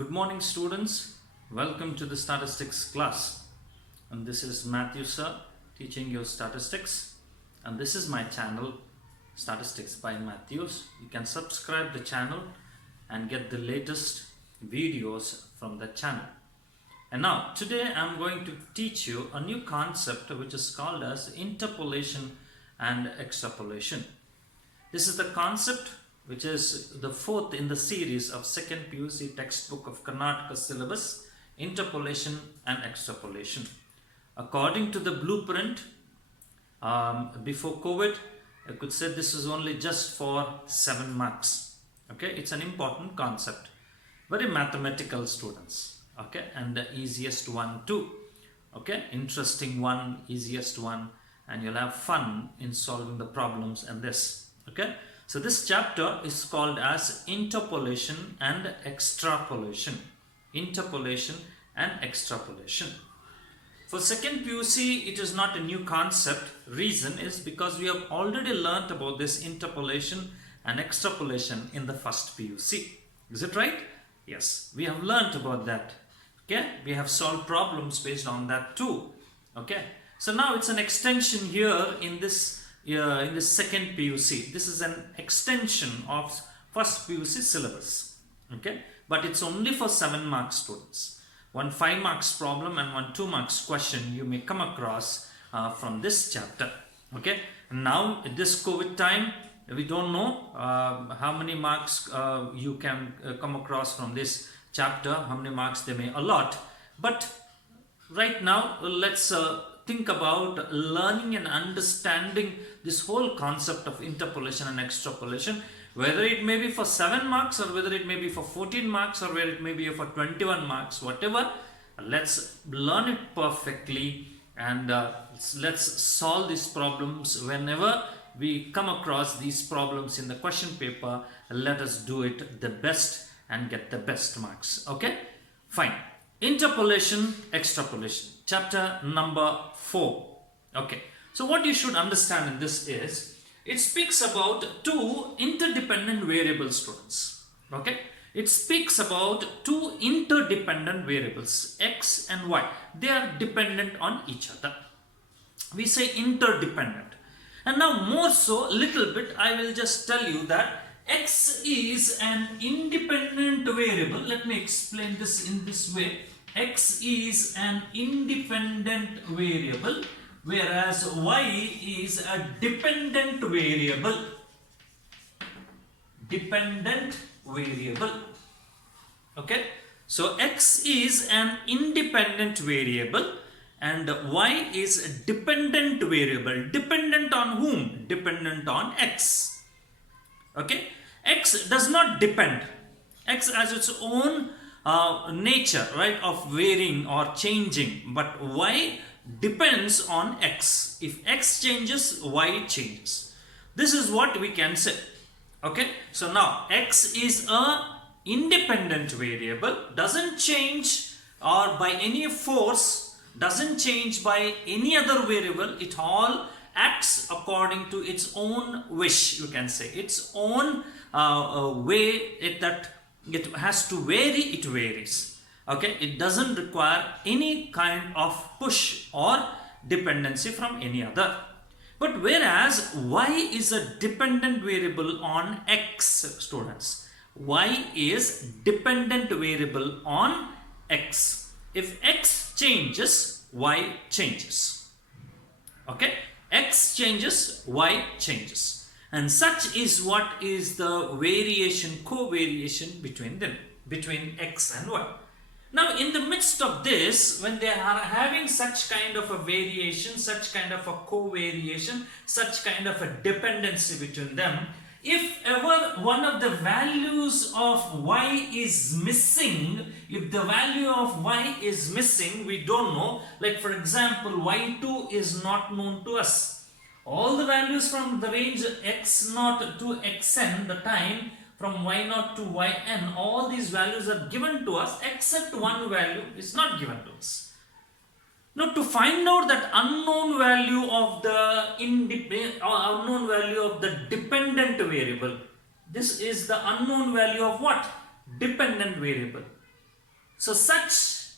Good morning, students. Welcome to the statistics class. And this is Matthew sir teaching you statistics. And this is my channel, Statistics by Matthews. You can subscribe the channel and get the latest videos from the channel. And now, today I'm going to teach you a new concept which is called as interpolation and extrapolation. This is the concept which is the fourth in the series of second PUC textbook of Karnataka syllabus, interpolation and extrapolation. According to the blueprint, before COVID, I could say this is only just for 7 marks. Okay, it's an important concept, very mathematical, students. Okay, and the easiest one too. Okay, interesting one, easiest one, and you'll have fun in solving the problems and this. Okay, so this chapter is called as interpolation and extrapolation. Interpolation and extrapolation. For second PUC, it is not a new concept. Reason is because we have already learnt about this interpolation and extrapolation in the first PUC. Is it right? Yes, we have learnt about that. Okay, we have solved problems based on that too. Okay, so now it's an extension here in this second PUC. This is an extension of first PUC syllabus. Okay, but it's only for 7 marks, students. One 5 marks problem and one 2 marks question you may come across from this chapter. Okay, now at this COVID time, we don't know how many marks you can come across from this chapter, how many marks they may allot, but right now let's think about learning and understanding this whole concept of interpolation and extrapolation, whether it may be for 7 marks or whether it may be for 14 marks or whether it may be for 21 marks, whatever. Let's learn it perfectly and let's solve these problems. Whenever we come across these problems in the question paper, let us do it the best and get the best marks. Okay, fine. Interpolation, extrapolation, chapter number 4. Okay, so what you should understand in this is it speaks about 2 interdependent variables, students. Okay, it speaks about 2 interdependent variables, x and y. They are dependent on each other. We say interdependent. And now more so, little bit, I will just tell you that x is an independent variable. Let me explain this in this way. X is an independent variable, whereas y is a dependent variable. Dependent variable. Okay, so x is an independent variable and y is a dependent variable. Dependent on whom? Dependent on x. Okay, x does not depend. X has its own nature, right, of varying or changing, but y depends on x. If x changes, y changes. This is what we can say. Okay, so now x is a independent variable, doesn't change or by any force, doesn't change by any other variable. It all acts according to its own wish, you can say, its own way that it has to vary, it varies. Okay, it doesn't require any kind of push or dependency from any other. But whereas y is a dependent variable on x, students. Y is dependent variable on x. If x changes, y changes. Okay, x changes, y changes. And such is what is the variation, covariation between them, between x and y. Now in the midst of this, when they are having such kind of a variation, such kind of a covariation, such kind of a dependency between them, if ever one of the values of y is missing, if the value of y is missing, we don't know, like for example y2 is not known to us. All the values from the range x0 to xn, the time from y0 to yn, all these values are given to us except one value is not given to us. Now to find out that unknown value of the unknown value of the dependent variable, this is the unknown value of what? Dependent variable. So such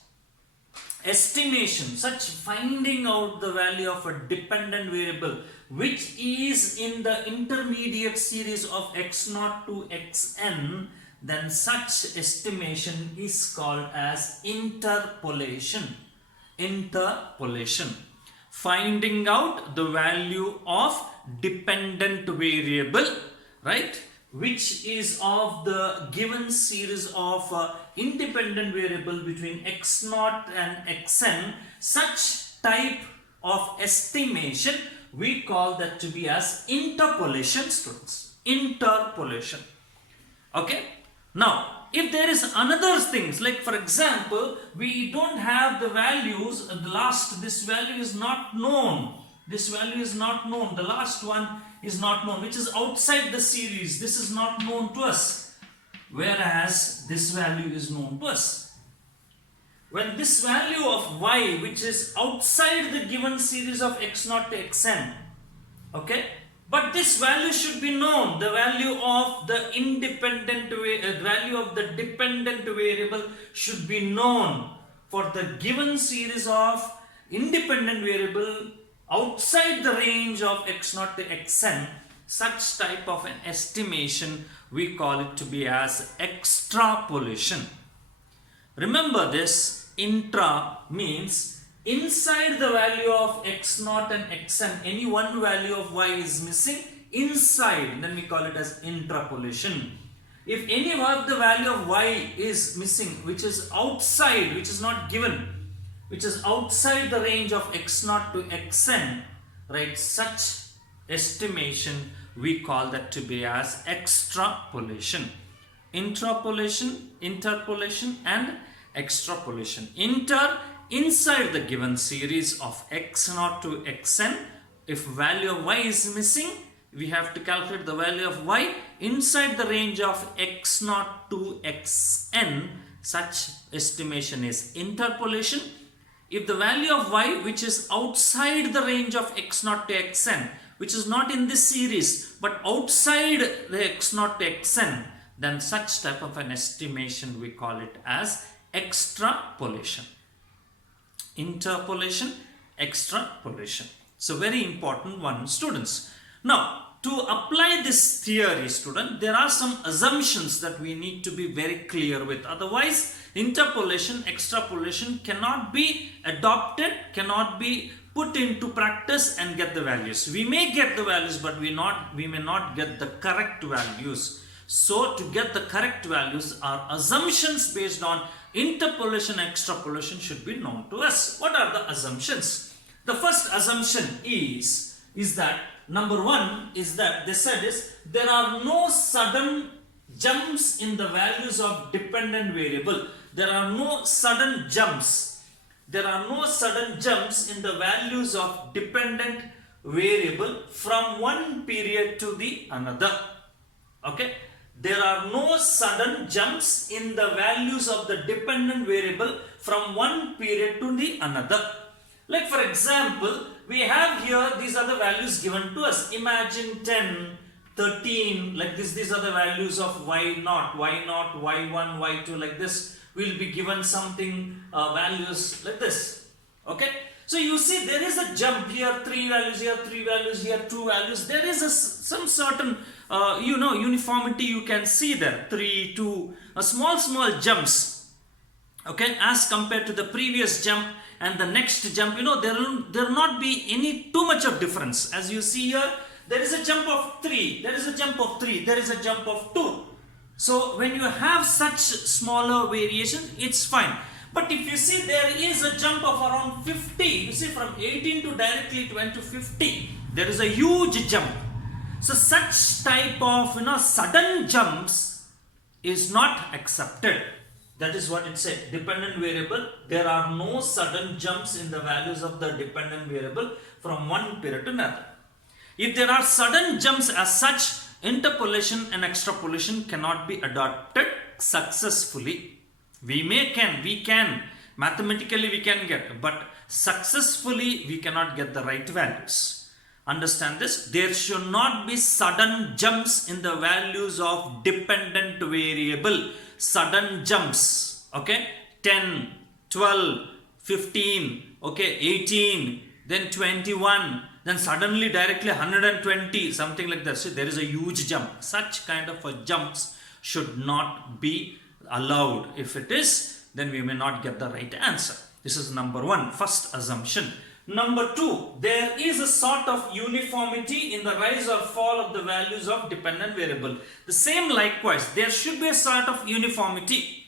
estimation, such finding out the value of a dependent variable which is in the intermediate series of x0 to xn, then such estimation is called as interpolation. Interpolation. Finding out the value of dependent variable, right, which is of the given series of independent variable between x0 and xn. Such type of estimation we call that to be as interpolation, students. Interpolation. Okay. Now, if there is another things, like for example, we don't have the values, this value is not known. This value is not known. The last one is not known, which is outside the series. This is not known to us. Whereas this value is known to us. When this value of y, which is outside the given series of x0 to xn, okay, but this value should be known. The value of the value of the dependent variable should be known for the given series of independent variable outside the range of x0 to xn. Such type of an estimation we call it to be as extrapolation. Remember this, intra means inside the value of x0 and xn, any one value of y is missing inside, then we call it as interpolation. If any of the value of y is missing, which is outside, which is not given, which is outside the range of x0 to xn, right, such estimation we call that to be as extrapolation. Interpolation, interpolation and extrapolation. Inside the given series of x0 to xn, if value of y is missing, we have to calculate the value of y inside the range of x0 to xn. Such estimation is interpolation. If the value of y which is outside the range of x0 to xn, which is not in this series but outside the x0 to xn, then such type of an estimation we call it as extrapolation. Interpolation, extrapolation. So very important one, students. Now, to apply this theory, student, there are some assumptions that we need to be very clear with. Otherwise, interpolation, extrapolation cannot be adopted, cannot be put into practice and get the values. We may get the values, but we may not get the correct values. So, to get the correct values, our assumptions based on interpolation and extrapolation should be known to us. What are the assumptions? The first assumption is that number one is that they said is there are no sudden jumps in the values of dependent variable. There are no sudden jumps. There are no sudden jumps in the values of dependent variable from one period to the another. Okay. There are no sudden jumps in the values of the dependent variable from one period to the another. Like for example, we have here, these are the values given to us. Imagine 10, 13, like this. These are the values of y0, y0, y1, y2, like this. We'll be given something, values like this. Okay. So you see there is a jump here, 3 values here, 3 values here, 2 values. There is some certain uniformity you can see there. 3, 2, small jumps. Okay, as compared to the previous jump and the next jump, there will not be any too much of difference. As you see here, there is a jump of 3, there is a jump of 3, there is a jump of 2. So when you have such smaller variation, it's fine. But if you see there is a jump of around 50, you see from 18 to directly it went to 50, there is a huge jump. So such type of sudden jumps is not accepted. That is what it said. Dependent variable, there are no sudden jumps in the values of the dependent variable from one period to another. If there are sudden jumps as such, interpolation and extrapolation cannot be adopted successfully. We can, mathematically we can get, but successfully we cannot get the right values. Understand this? There should not be sudden jumps in the values of dependent variable. Sudden jumps, okay? 10, 12, 15, okay, 18, then 21, then suddenly directly 120, something like that. So there is a huge jump. Such kind of a jumps should not be allowed. If it is, then we may not get the right answer. This is number one, first assumption. Number two, there is a sort of uniformity in the rise or fall of the values of dependent variable. The same likewise, there should be a sort of uniformity.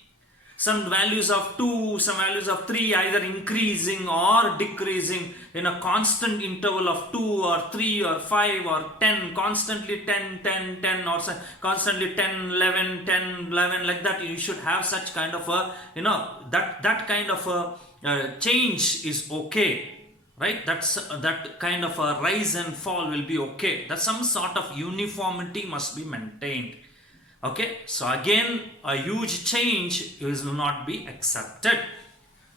Some values of 2, some values of 3 either increasing or decreasing in a constant interval of 2 or 3 or 5 or 10, constantly 10, 10, 10 or constantly 10, 11, 10, 11, like that. You should have such kind of a, that kind of a change is okay. Right, that kind of a rise and fall will be okay. That some sort of uniformity must be maintained. Okay, so again, a huge change will not be accepted.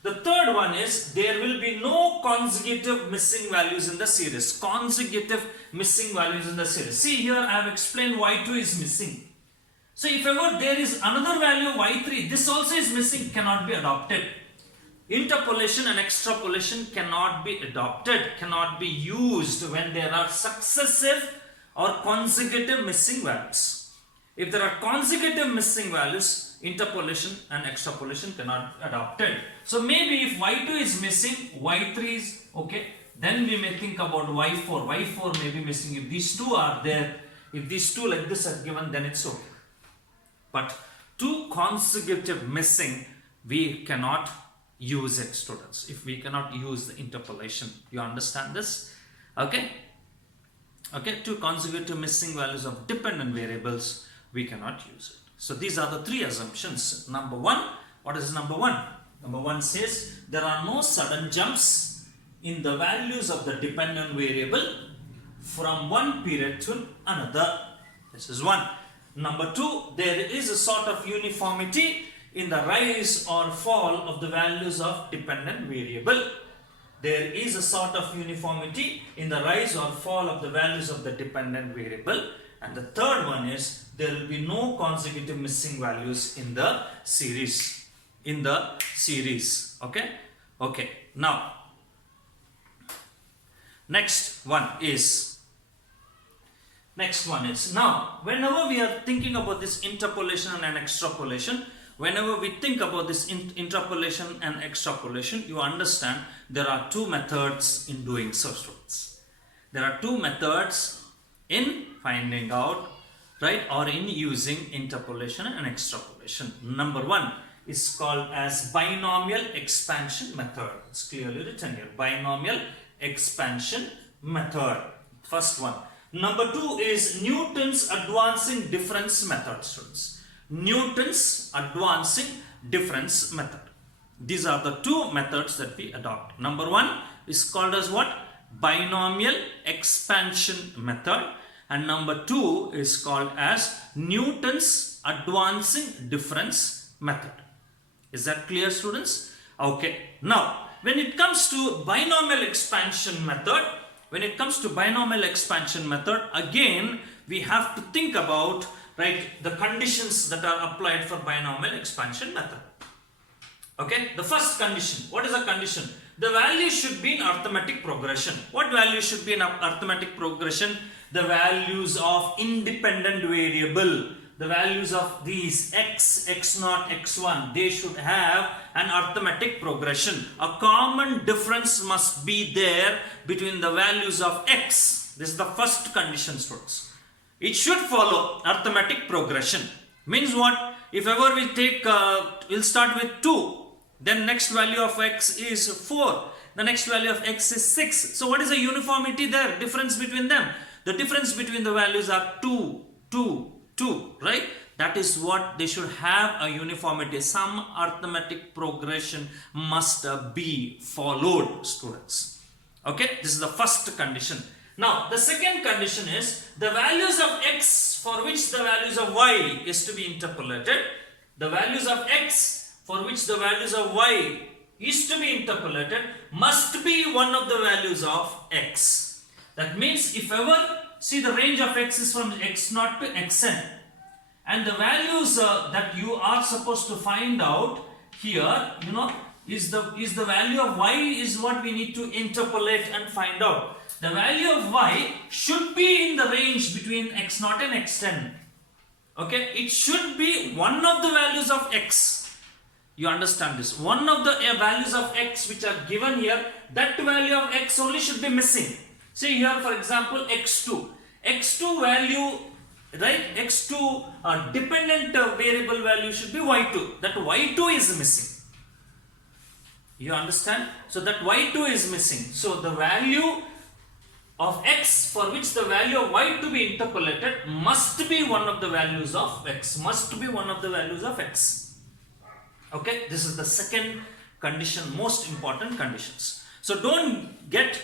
The third one is there will be no consecutive missing values in the series. Consecutive missing values in the series. See here, I have explained y2 is missing. So if ever there is another value y3, this also is missing, cannot be adopted. Interpolation and extrapolation cannot be adopted, cannot be used when there are successive or consecutive missing values. If there are consecutive missing values, interpolation and extrapolation cannot be adopted. So maybe if y2 is missing, y3 is okay, then we may think about y4. y4 may be missing. If these two are there, if these two like this are given, then it's okay. But two consecutive missing, we cannot use it, students. If we cannot use the interpolation, you understand this? Okay, two consecutive missing values of dependent variables, we cannot use it. So these are the three assumptions. Number one, what is number one? Number one says there are no sudden jumps in the values of the dependent variable from one period to another. This is one. Number two, there is a sort of uniformity in the rise or fall of the values of dependent variable. There is a sort of uniformity in the rise or fall of the values of the dependent variable. And the third one is there will be no consecutive missing values in the series. Okay. Now, next one is now whenever we are thinking about this interpolation and extrapolation, whenever we think about this interpolation and extrapolation, you understand there are two methods in doing so, students. There are two methods in finding out, right, or in using interpolation and extrapolation. Number one is called as binomial expansion method. It's clearly written here, binomial expansion method. First one. Number two is Newton's advancing difference method, students. Newton's advancing difference method. These are the two methods that we adopt. Number one is called as what? Binomial expansion method. And number two is called as Newton's advancing difference method. Is that clear, students? Okay. Now, when it comes to binomial expansion method, again, we have to think about, right, the conditions that are applied for binomial expansion method. Okay, the first condition. What is the condition? The value should be in arithmetic progression. What value should be in arithmetic progression? The values of independent variable. The values of these x, x0, x1, they should have an arithmetic progression. A common difference must be there between the values of x. This is the first condition, students. It should follow arithmetic progression. Means what? If ever we take, we'll start with 2. Then next value of x is 4. The next value of x is 6. So what is the uniformity there? Difference between them. The difference between the values are 2, 2, 2, right? That is what they should have, a uniformity. Some arithmetic progression must be followed, students. Okay, this is the first condition. Now, the second condition is the values of x for which the values of y is to be interpolated. The values of x for which the values of y is to be interpolated must be one of the values of x. That means if ever, see, the range of x is from x0 to xn. And the values that you are supposed to find out here, is the value of y is what we need to interpolate and find out. The value of y should be in the range between x0 and x10. Okay, it should be one of the values of x. You understand this? One of the values of x which are given here, that value of x only should be missing. See here, for example, x2. x2 value, right? x2 dependent variable value should be y2. That y2 is missing. You understand? So that y2 is missing. So the value of x for which the value of y to be interpolated must be one of the values of x. Must be one of the values of x. Okay, this is the second condition, most important conditions. So don't get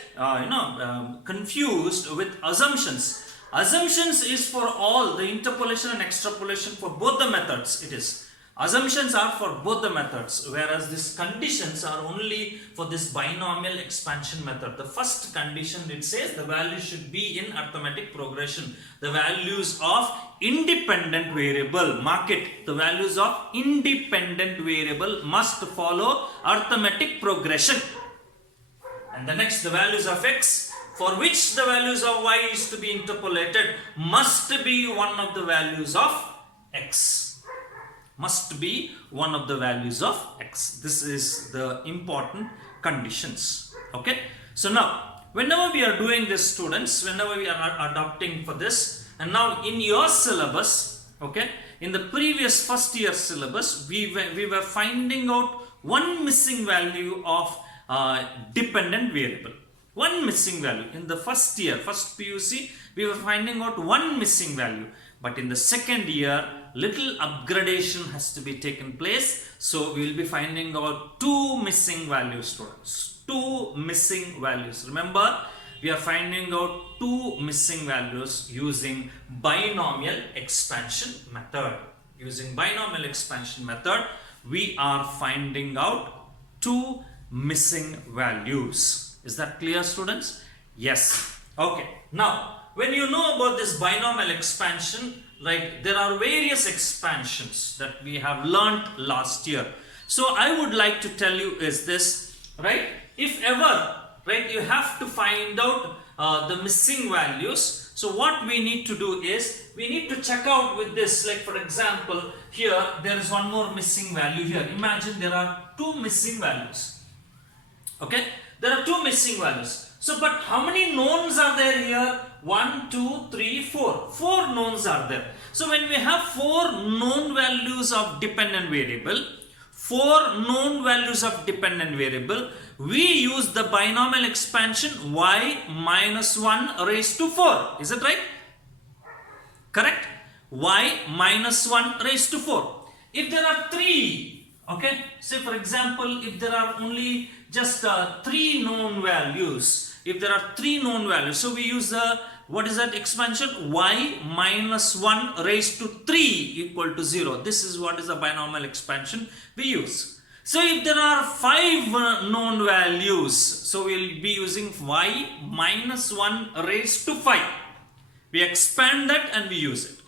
confused with assumptions. Assumptions is for all the interpolation and extrapolation for both the methods. It is. Assumptions are for both the methods, whereas these conditions are only for this binomial expansion method. The first condition, it says the value should be in arithmetic progression. The values of independent variable, mark it, the values of independent variable must follow arithmetic progression. And the next, the values of x for which the values of y is to be interpolated must be one of the values of x. Must be one of the values of x. This is the important conditions. Okay. So now, whenever we are doing this, students, whenever we are adopting for this, and now in your syllabus, okay, in the previous first year syllabus, we were finding out one missing value of dependent variable. One missing value. In the first year, first PUC, we were finding out one missing value. But in the second year, little upgradation has to be taken place. So we will be finding out two missing values, students. Two missing values. Remember, we are finding out two missing values using binomial expansion method. Using binomial expansion method, we are finding out two missing values. Is that clear, students? Yes. Okay. Now, when you know about this binomial expansion, right, there are various expansions that we have learnt last year. So I would like to tell you is this, right, if ever, right, you have to find out the missing values. So what we need to do is, we need to check out with this, like for example, here there is one more missing value here. Imagine there are two missing values. Okay, there are two missing values. So, but how many knowns are there here? 1, 2, 3, 4. 4 knowns are there. So, when we have 4 known values of dependent variable, 4 known values of dependent variable, we use the binomial expansion y minus 1 raised to 4. Is it right? Correct? Y minus 1 raised to 4. If there are 3, okay, say for example, if there are only just 3 known values, if there are 3 known values, so we use the, what is that expansion? Y minus 1 raised to 3 equal to 0. This is what is the binomial expansion we use. So if there are 5 known values, so we will be using y minus 1 raised to 5. We expand that and we use it.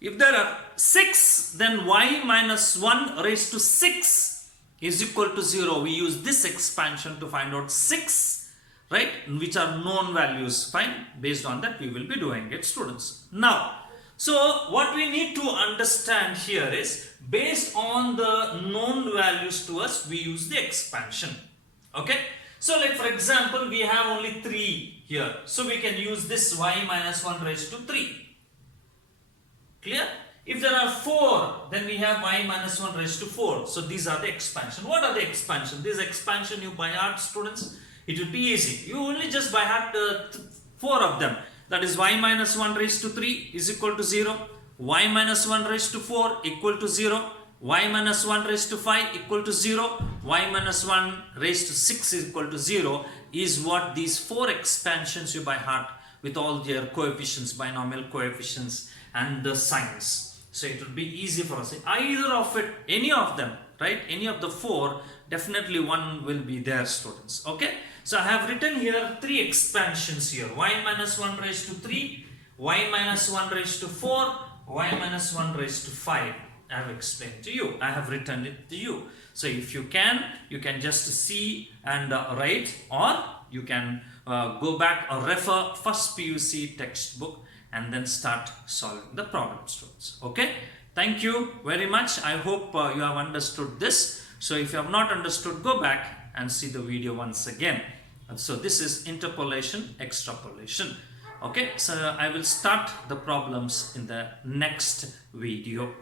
If there are 6, then y minus 1 raised to 6 is equal to 0. We use this expansion to find out 6. Right, which are known values. Fine, based on that we will be doing it, students. Now, so what we need to understand here is, based on the known values to us, we use the expansion. Okay, so like for example, we have only 3 here, so we can use this y minus 1 raised to 3. Clear? If there are 4, then we have y minus 1 raised to 4. So these are the expansion. What are the expansion? This expansion you by heart, students. It will be easy. You only just by heart 4 of them. That is y minus 1 raised to 3 is equal to 0. Y minus 1 raised to 4 equal to 0. Y minus 1 raised to 5 equal to 0. Y minus 1 raised to 6 is equal to 0 is what these 4 expansions you by heart with all their coefficients, binomial coefficients and the signs. So it will be easy for us. Either of it, any of them, right? Any of the 4, definitely one will be there, students. Okay. So I have written here 3 expansions here. Y minus 1 raised to 3, y minus 1 raised to 4, y minus 1 raised to 5. I have explained to you. I have written it to you. So if you can just see and write, or you can go back or refer first PUC textbook and then start solving the problem, students. Okay. Thank you very much. I hope you have understood this. So if you have not understood, go back and see the video once again. And so this is interpolation, extrapolation. Okay, so I will start the problems in the next video.